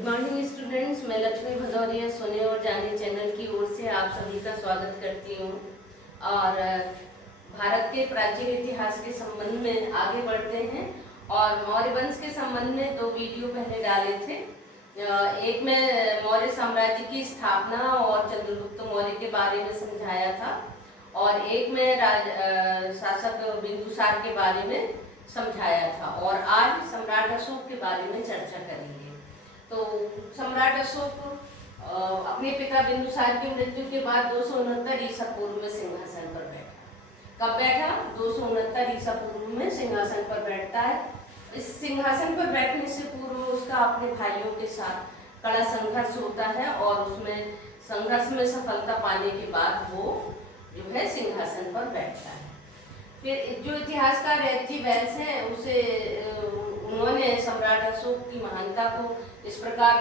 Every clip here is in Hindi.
गुड मॉर्निंग स्टूडेंट्स, मैं लक्ष्मी भदौरिया सुने और जाने चैनल की ओर से आप सभी का स्वागत करती हूँ। और भारत के प्राचीन इतिहास के संबंध में आगे बढ़ते हैं और मौर्य वंश के संबंध में 2 वीडियो पहले डाले थे। एक में मौर्य साम्राज्य की स्थापना और चंद्रगुप्त मौर्य के बारे में समझाया था और एक में शासक बिंदुसार के बारे में समझाया था। और आज सम्राट अशोक के बारे में चर्चा करेंगे। तो सम्राट अशोक अपने पिता बिंदुसार की मृत्यु के बाद 269 ईसा पूर्व में सिंहासन पर बैठा। कब बैठा? 269 ईसा पूर्व में सिंहासन पर बैठता है। इस सिंहासन पर बैठने से पूर्व उसका अपने भाइयों के साथ कड़ा संघर्ष होता है और उसमें संघर्ष में सफलता पाने के बाद वो जो है सिंहासन पर बैठता है। फिर जो इतिहासकार एच.जी. वेल्स हैं उन्होंने सम्राट अशोक की महानता को इस प्रकार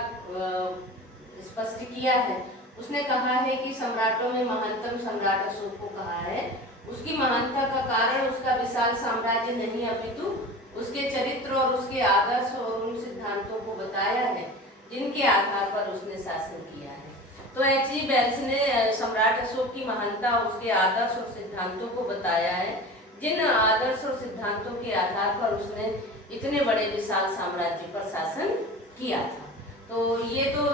स्पष्ट किया है। उसने कहा है कि सम्राटों में महानतम सम्राट अशोक को कहा है। उसकी महानता का कारण उसका विशाल साम्राज्य नहीं अपितु उसके चरित्र और उसके आदर्श और उन सिद्धांतों को बताया है जिनके आधार पर उसने शासन किया है। तो एच.जी. वेल्स ने सम्राट अशोक की महानता उसके आदर्श और सिद्धांतों को बताया है, जिन आदर्श और सिद्धांतों के आधार पर उसने इतने बड़े विशाल साम्राज्य पर शासन किया था। तो ये तो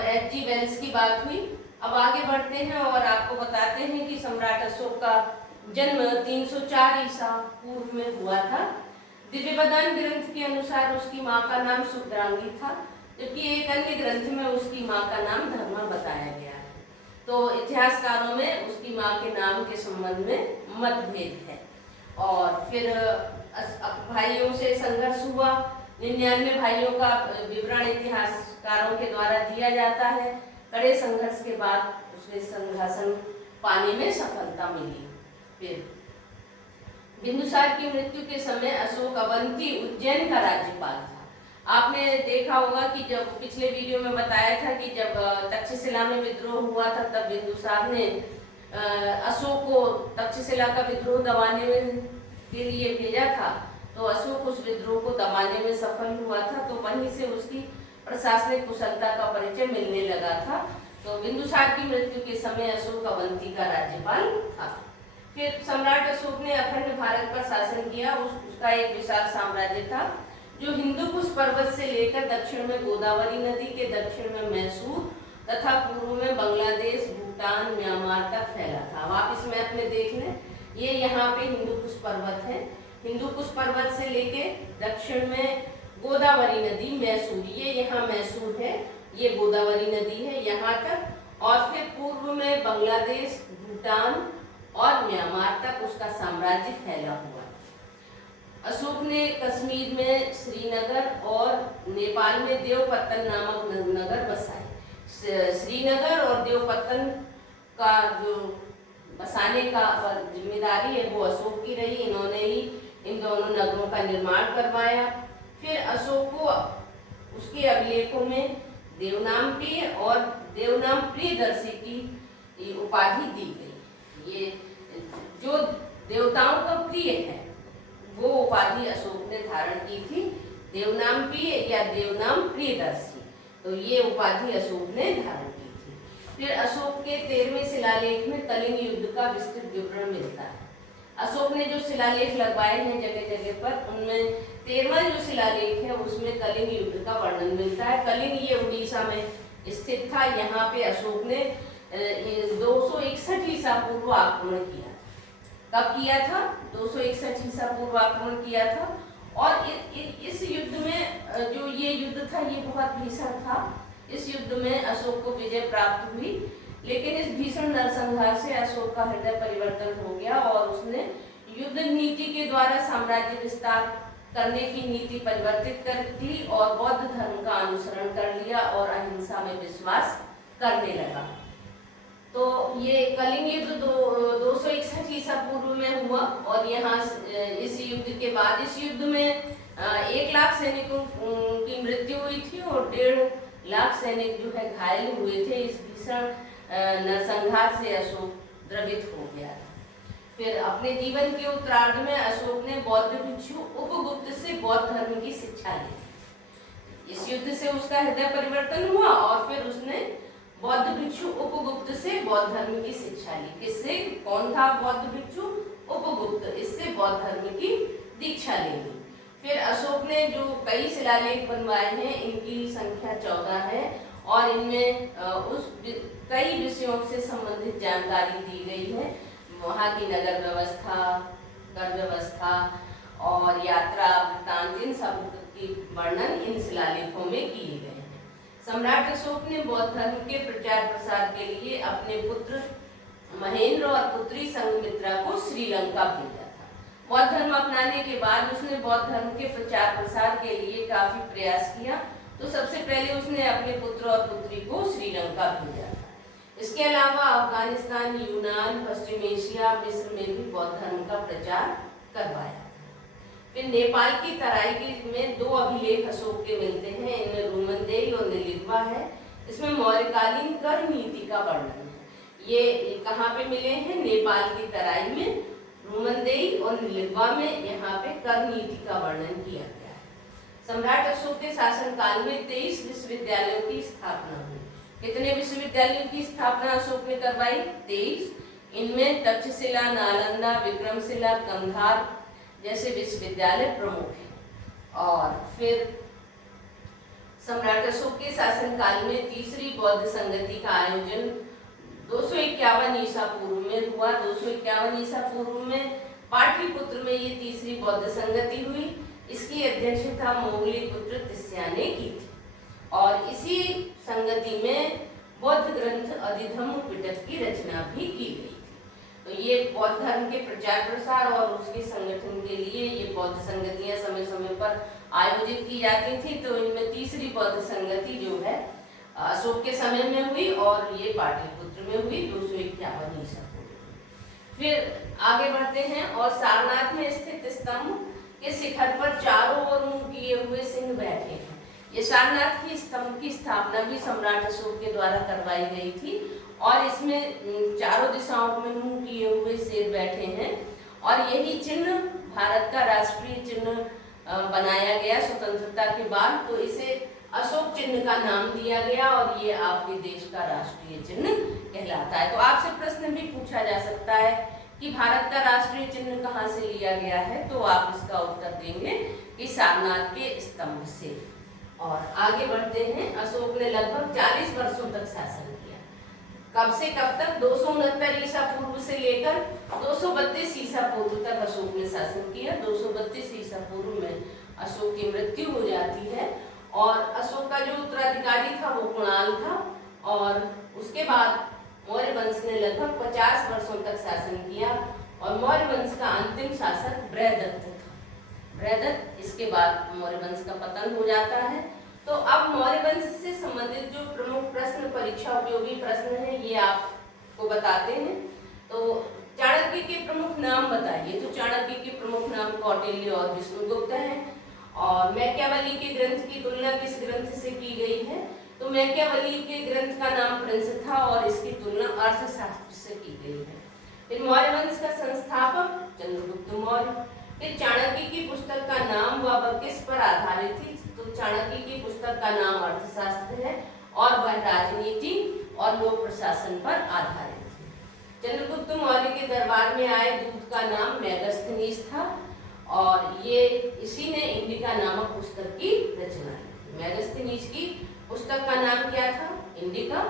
एच.जी. वेल्स की बात हुई। अब आगे बढ़ते हैं और आपको बताते हैं कि सम्राट अशोक का जन्म 304 ईसा पूर्व में हुआ था। दिव्यबदान ग्रंथ के अनुसार उसकी माँ का नाम सुभद्रांगी था, जबकि एक अन्य ग्रंथ में उसकी माँ का नाम धर्मा बताया गया है। तो इतिहासकारों में उसकी माँ के नाम के संबंध में मतभेद है। और फिर भाइयों से संघर्ष हुआ। 99 भाइयों का विवरण इतिहासकारों के द्वारा दिया जाता है। कड़े संघर्ष के बाद उसने सिंहासन पाने में सफलता मिली। फिर बिंदुसार की मृत्यु के समय अशोक अवंती उज्जैन का राज्यपाल था। आपने देखा होगा कि जब पिछले वीडियो में बताया था कि जब तक्षशिला में विद्रोह हुआ था तब बिंदुसार ने अशोक को तक्षशिला का विद्रोह दबाने के लिए भेजा था। तो अशोक उस विद्रोह को दबाने में सफल हुआ था। तो वहीं से उसकी प्रशासनिक कुशलता का परिचय मिलने लगा था। तो बिंदुसार की मृत्यु के समय अशोक अवंती का राज्यपाल था। फिर सम्राट अशोक ने अखंड भारत पर शासन किया। उसका एक विशाल साम्राज्य था जो हिंदुकुश पर्वत से लेकर दक्षिण में गोदावरी नदी के दक्षिण में मैसूर तथा पूर्व में बांग्लादेश, भूटान, म्यांमार तक फैला था। अब आप इसमें अपने देख लें, ये यहाँ पे हिंदुकुश पर्वत है। हिंदुकुश पर्वत से लेके दक्षिण में गोदावरी नदी मैसूर, ये यहाँ मैसूर है, ये गोदावरी नदी है यहाँ तक। और फिर पूर्व में बांग्लादेश, भूटान और म्यांमार तक उसका साम्राज्य फैला हुआ। अशोक ने कश्मीर में श्रीनगर और नेपाल में देवपत्तन नामक नगर बसाए। श्रीनगर और देवपत्तन का जो बसाने का जिम्मेदारी है वो अशोक की रही। इन्होंने ही इन दोनों नगरों का निर्माण करवाया। फिर अशोक को उसके अभिलेखों में देवनामप्रिय और देवनाम प्रियदर्शी की उपाधि दी गई। ये जो देवताओं का प्रिय है वो उपाधि अशोक ने धारण की थी, देवनाम प्रिय या देवनाम प्रियदर्शी। तो ये उपाधि अशोक ने धारण की थी। फिर अशोक के 13वें शिलालेख में कलिंग युद्ध का विस्तृत विवरण मिलता है। अशोक ने जो शिलालेख लगवाए हैं जगह जगह पर, उनमें 13वां जो शिलालेख है उसमें कलिंग युद्ध का वर्णन मिलता है। कलिंग ये उड़ीसा में स्थित था। यहाँ पे अशोक ने 261 ईसा पूर्व आक्रमण किया। कब किया था? 261 ईसा पूर्व आक्रमण किया था। और इस युद्ध में जो ये युद्ध था ये बहुत भीषण था। इस युद्ध में अशोक को विजय प्राप्त हुई, लेकिन इस भीषण नरसंहार से अशोक का हृदय परिवर्तन हो गया और उसने युद्ध नीति के द्वारा साम्राज्य विस्तार करने की नीति परिवर्तित कर ली और बौद्ध धर्म का अनुसरण कर लिया और अहिंसा में विश्वास करने लगा। तो ये कलिंग युद्ध 261 ईसा पूर्व में हुआ और यहाँ इस युद्ध के बाद इस युद्ध में 1 लाख सैनिकों की मृत्यु हुई थी और 1.5 लाख सैनिक जो है घायल हुए थे। इस भीषण नरसंहार से अशोक द्रवित हो गया। फिर अपने जीवन के उत्तरार्ध में अशोक ने बौद्ध भिक्षु उपगुप्त से बौद्ध धर्म की शिक्षा ली। इस युद्ध से उसका हृदय परिवर्तन हुआ और फिर उसने बौद्ध भिक्षु उपगुप्त से बौद्ध धर्म की शिक्षा ली। किससे? कौन था बौद्ध भिक्षु? उपगुप्त। इससे बौद्ध धर्म की दीक्षा ले ली। फिर अशोक ने जो कई शिलालेख बनवाए हैं, इनकी संख्या 14 है और इनमें उस कई विषयों से संबंधित जानकारी दी गई है। वहाँ की नगर व्यवस्था, कर व्यवस्था और यात्रा वृत्तांत, इन सब की वर्णन इन शिलालेखों में किए गए हैं। सम्राट अशोक ने बौद्ध धर्म के प्रचार प्रसार के लिए अपने पुत्र महेंद्र और पुत्री संघमित्रा को श्रीलंका भेजा था। बौद्ध धर्म अपनाने के बाद उसने बौद्ध धर्म के प्रचार प्रसार के लिए काफी प्रयास किया। तो सबसे पहले उसने अपने पुत्र और पुत्री को श्रीलंका भेजा था। इसके अलावा अफगानिस्तान, यूनान, पश्चिम एशिया, मिस्र में भी बौद्ध धर्म का प्रचार करवाया। फिर नेपाल की तराई में 2 अभिलेख अशोक के मिलते हैं। इनमें रूमनदेई और निलिग्वा है। इसमें मौर्यकालीन कर नीति का वर्णन है। ये कहाँ पे मिले हैं? नेपाल की तराई में रूमनदेई और निलिग्वा में यहाँ पे कर नीति का वर्णन किया गया है। सम्राट अशोक के शासनकाल में 23 विश्वविद्यालयों की स्थापना हुई। कितने विश्वविद्यालयों की स्थापना अशोक ने करवाई? 23। इनमें तक्षशिला, नालंदा, विक्रमशिला, कंधार जैसे विश्वविद्यालय प्रमुख हैं। और फिर सम्राट अशोक के शासनकाल में तीसरी बौद्ध संगति का आयोजन 251 ईसा पूर्व में हुआ। 251 ईसा पूर्व में पाटलिपुत्र में ये तीसरी बौद्ध संगति हुई। इसकी अध्यक्षता मोगली पुत्र तिस्या ने की थी और इसी संगति में बौद्ध ग्रंथ अधिधम्म पिटक की रचना भी की गई थी। तो ये बौद्ध धर्म के प्रचार प्रसार और उसके संगठन के लिए ये बौद्ध संगतियां समय समय पर आयोजित की जाती थी। तो इनमें तीसरी बौद्ध संगति जो है अशोक के समय में हुई और ये पाटलिपुत्र में हुई 251 ईसा पूर्व। फिर आगे बढ़ते हैं और सारनाथ में स्थित स्तंभ के शिखर पर चारों ओर मुंह किए हुए सिंह बैठे हैं। ये सारनाथ की स्तंभ की स्थापना भी सम्राट अशोक के द्वारा करवाई गई थी और इसमें चारों दिशाओं में मुंह किए हुए शेर बैठे हैं और यही चिन्ह भारत का राष्ट्रीय चिन्ह बनाया गया स्वतंत्रता के बाद। तो इसे अशोक चिन्ह का नाम दिया गया और ये आपके देश का राष्ट्रीय चिन्ह कहलाता है। तो आपसे प्रश्न भी पूछा जा सकता है कि भारत का राष्ट्रीय चिन्ह कहाँ से लिया गया है? तो आप इसका उत्तर देंगे कि सारनाथ के स्तंभ से। और आगे बढ़ते हैं। अशोक ने लगभग 40 वर्षों तक शासन किया। कब से कब तक? 269 ईसा पूर्व से लेकर 232 ईसा पूर्व तक अशोक ने शासन किया। 232 ईसा पूर्व में अशोक की मृत्यु हो जाती है और अशोक का जो उत्तराधिकारी था वो कुणाल था और उसके बाद मौर्य वंश ने लगभग 50 वर्षों तक शासन किया और मौर्य वंश का अंतिम शासक बृहदत्त था। बृहदत्त, इसके बाद मौर्य वंश का पतन हो जाता है। तो अब मौर्य वंश से संबंधित जो प्रमुख प्रश्न, परीक्षा उपयोगी प्रश्न है, ये आपको बताते हैं। तो चाणक्य के प्रमुख नाम बताइए। तो चाणक्य के प्रमुख नाम कौटिल्य और विष्णुगुप्त हैं। और मैकियावेली के ग्रंथ की तुलना किस ग्रंथ से की गई है? तो मैकियावेली के ग्रंथ का नाम प्रिंस था और इसकी तुलना अर्थशास्त्र से की गई है। फिर मौर्य वंश का संस्थापक चंद्रगुप्त मौर्य। फिर चाणक्य की पुस्तक का नाम वह किस पर आधारित थी? तो चाणक्य की पुस्तक का नाम अर्थशास्त्र है और वह राजनीति और लोक प्रशासन पर आधारित थी। चंद्रगुप्त मौर्य के दरबार में आए दूत का नाम मेगास्थनीज था और ये इसी ने इंडिका नामक पुस्तक की रचना की। मेगास्थनीज की पुस्तक का नाम क्या था? इंडिका।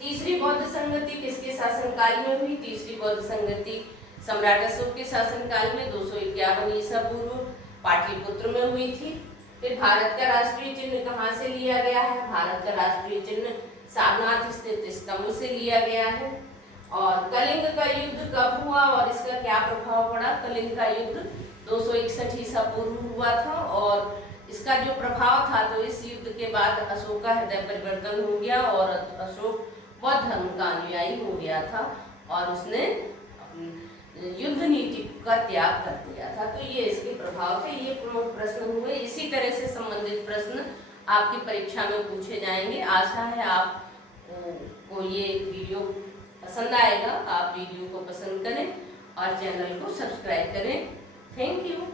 तीसरी बौद्ध संगति किसके शासनकाल में हुई? तीसरी बौद्ध संगति सम्राट अशोक के शासनकाल में 251 ईसा पूर्व पाटलिपुत्र में हुई थी। फिर भारत का राष्ट्रीय चिन्ह कहाँ से लिया गया है? भारत का राष्ट्रीय चिन्ह सारनाथ स्थित स्तंभ से लिया गया है। और कलिंग का युद्ध कब हुआ और इसका क्या प्रभाव पड़ा? कलिंग का युद्ध 261 ईसा पूर्व हुआ था और इसका जो प्रभाव था, तो इस युद्ध के बाद अशोक का हृदय परिवर्तन हो गया और अशोक बौद्ध धर्म का अनुयायी हो गया था और उसने युद्ध नीति का त्याग कर दिया था। तो ये इसके प्रभाव थे। ये प्रमुख प्रश्न हुए। इसी तरह से संबंधित प्रश्न आपकी परीक्षा में पूछे जाएंगे। आशा है आपको ये वीडियो पसंद आएगा। आप वीडियो को पसंद करें और चैनल को सब्सक्राइब करें। Thank you.